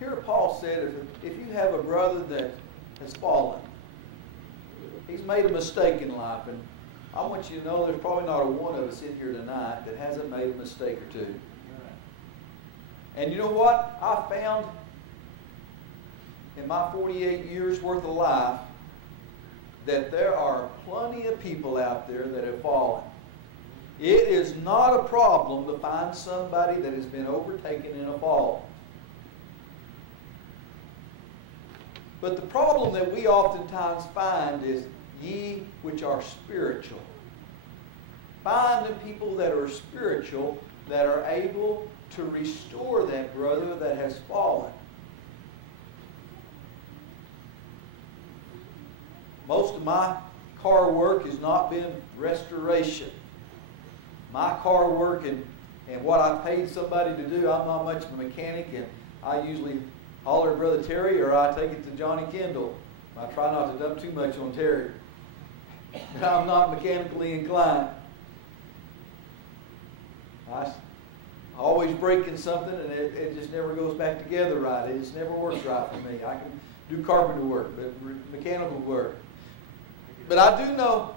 here Paul said, if you have a brother that has fallen, he's made a mistake in life, and I want you to know there's probably not a one of us in here tonight that hasn't made a mistake or two. And you know what? I found in my 48 years worth of life that there are plenty of people out there that have fallen. It is not a problem to find somebody that has been overtaken in a fall. But the problem that we oftentimes find is ye which are spiritual. Finding people that are spiritual that are able to restore that brother that has fallen. Most of my car work has not been restoration. My car work and what I paid somebody to do, I'm not much of a mechanic, and I usually holler at Brother Terry or I take it to Johnny Kendall. I try not to dump too much on Terry. I'm not mechanically inclined. I always breaking something and it just never goes back together right. It just never works right for me. I can do carpenter work, but mechanical work. But I do know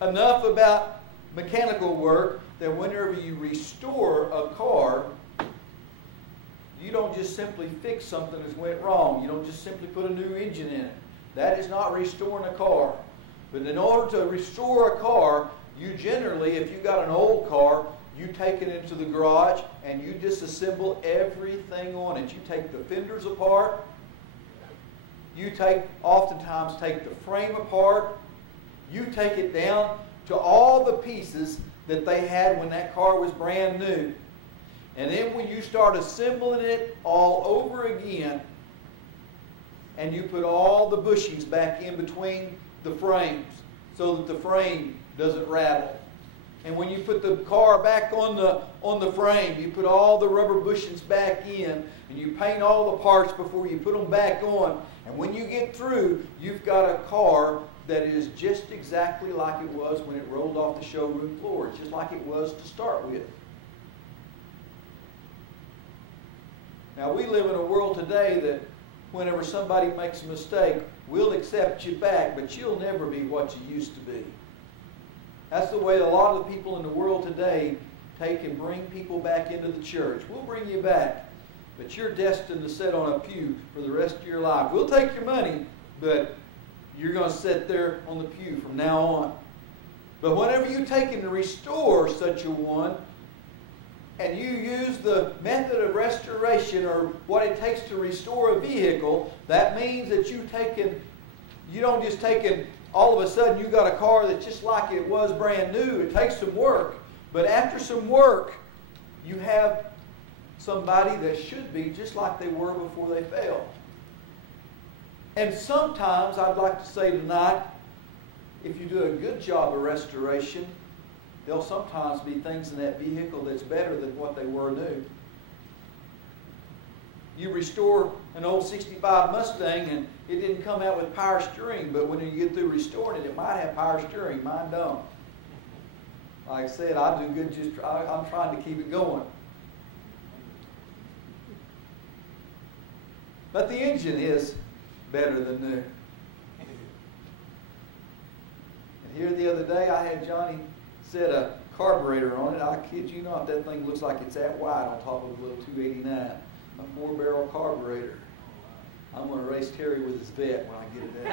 enough about mechanical work that whenever you restore a car, you don't just simply fix something that's went wrong. You don't just simply put a new engine in it. That is not restoring a car. But in order to restore a car, you generally, if you got an old car, you take it into the garage and you disassemble everything on it. You take the fenders apart. You oftentimes take the frame apart. You take it down to all the pieces that they had when that car was brand new. And then when you start assembling it all over again, and you put all the bushings back in between the frames so that the frame doesn't rattle. And when you put the car back on the frame, you put all the rubber bushings back in, and you paint all the parts before you put them back on. And when you get through, you've got a car that is just exactly like it was when it rolled off the showroom floor. It's just like it was to start with. Now, we live in a world today that whenever somebody makes a mistake, we'll accept you back, but you'll never be what you used to be. That's the way a lot of the people in the world today take and bring people back into the church. We'll bring you back, but you're destined to sit on a pew for the rest of your life. We'll take your money, but you're going to sit there on the pew from now on. But whenever you take and restore such a one, and you use the method of restoration or what it takes to restore a vehicle, that means that you don't just take and all of a sudden you got a car that's just like it was brand new. It takes some work. But after some work, you have somebody that should be just like they were before they fell. And sometimes, I'd like to say tonight, if you do a good job of restoration, there'll sometimes be things in that vehicle that's better than what they were new. You restore an old 65 Mustang and it didn't come out with power steering, but when you get through restoring it, it might have power steering. Mine don't. Like I said, I do good I'm trying to keep it going. But the engine is better than new. And here the other day I had Johnny set a carburetor on it. I kid you not, that thing looks like it's that wide on top of a little 289. A 4-barrel carburetor. I'm going to race Terry with his vet when I get it there.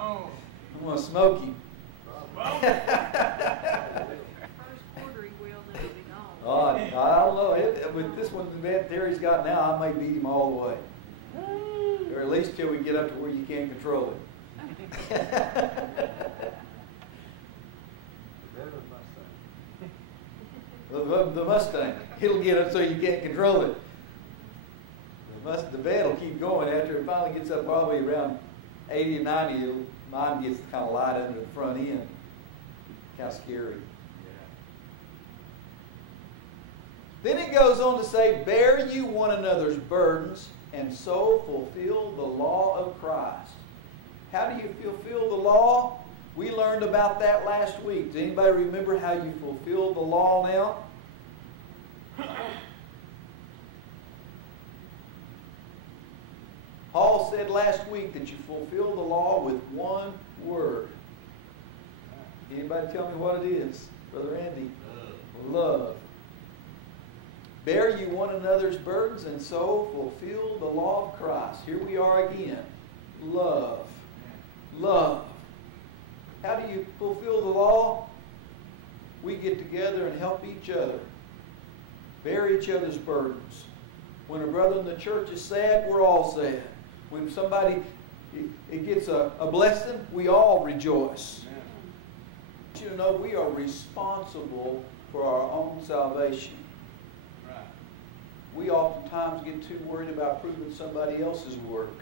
I'm going to smoke him. First quartering wheel, then it'll be gone. Oh, I don't know. With this one, the vet Terry's got now, I may beat him all the way. Or at least till we get up to where you can't control it. The Mustang. It'll get up so you can't control it. The bed will keep going after it finally gets up probably around 80 or 90. Mine gets kind of light under the front end. Kind of scary. Then it goes on to say, bear you one another's burdens and so fulfill the law of Christ. How do you fulfill the law? We learned about that last week. Does anybody remember how you fulfill the law now? Paul said last week that you fulfill the law with one word. Anybody tell me what it is? Brother Andy? Love. Bear you one another's burdens and so fulfill the law of Christ. Here we are again. Love. Love. How do you fulfill the law? We get together and help each other. Bear each other's burdens. When a brother in the church is sad, we're all sad. When somebody it gets a blessing, we all rejoice. You know, we are responsible for our own salvation. Right. We oftentimes get too worried about proving somebody else's work,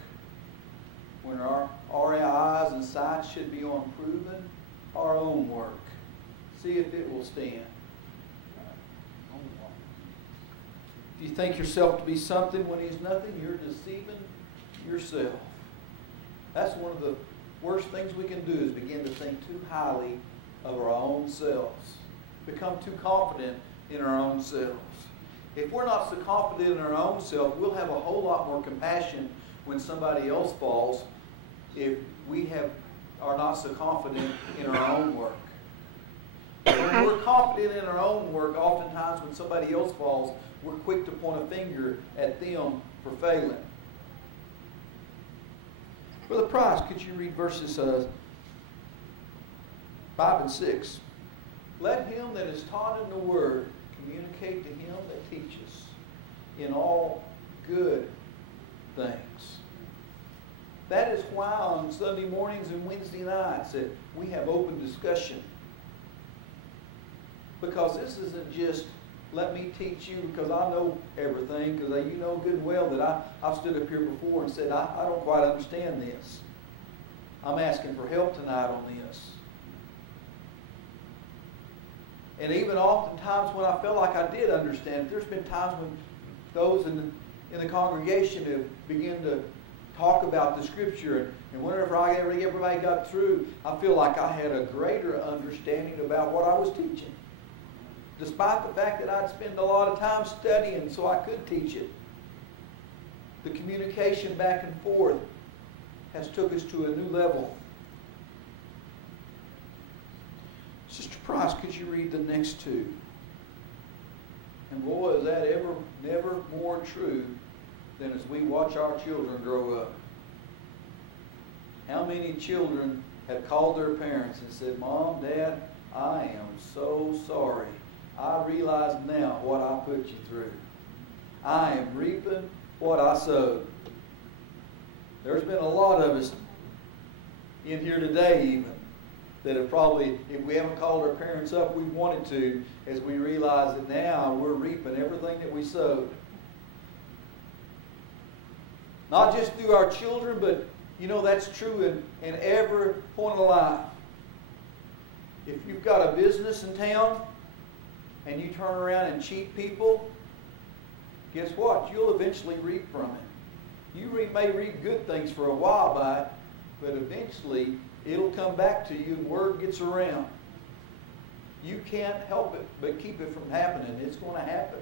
when our eyes and sights should be on proving our own work. See if it will stand. If you think yourself to be something when he's nothing, you're deceiving yourself. That's one of the worst things we can do, is begin to think too highly of our own selves. Become too confident in our own selves. If we're not so confident in our own self, we'll have a whole lot more compassion when somebody else falls, if we are not so confident in our own work. When we're confident in our own work, oftentimes when somebody else falls, we're quick to point a finger at them for failing. Brother Price, could you read verses 5 and 6? Let him that is taught in the word communicate to him that teaches in all good things. That is why on Sunday mornings and Wednesday nights that we have open discussion. Because this isn't just, let me teach you because I know everything, because you know good and well that I've stood up here before and said, I don't quite understand this. I'm asking for help tonight on this. And even oftentimes when I felt like I did understand, there's been times when those in the congregation have begun to talk about the Scripture, and whenever everybody got through, I feel like I had a greater understanding about what I was teaching. Despite the fact that I'd spend a lot of time studying so I could teach it. The communication back and forth has took us to a new level. Sister Price, could you read the next two? And boy, is that never more true than as we watch our children grow up. How many children have called their parents and said, Mom, Dad, I am so sorry. I realize now what I put you through. I am reaping what I sowed. There's been a lot of us in here today even that have probably, if we haven't called our parents up, we wanted to, as we realize that now we're reaping everything that we sowed. Not just through our children, but you know that's true in every point of life. If you've got a business in town and you turn around and cheat people, guess what? You'll eventually reap from it. You may reap good things for a while by it, but eventually it'll come back to you and word gets around. You can't help it but keep it from happening. It's going to happen.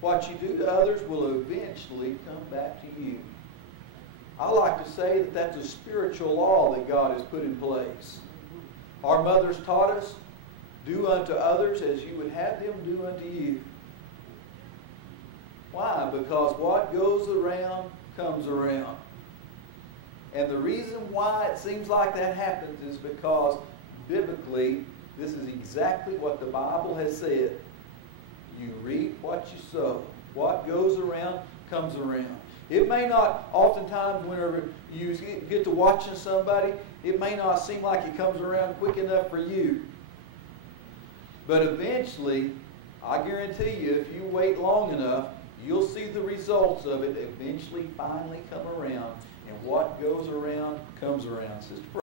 What you do to others will eventually come back to you. I like to say that that's a spiritual law that God has put in place. Our mothers taught us, do unto others as you would have them do unto you. Why? Because what goes around comes around. And the reason why it seems like that happens is because biblically, this is exactly what the Bible has said. You reap what you sow. What goes around comes around. It may not, oftentimes whenever you get to watching somebody, it may not seem like it comes around quick enough for you. But eventually, I guarantee you, if you wait long enough, you'll see the results of it eventually finally come around. And what goes around comes around, Sister.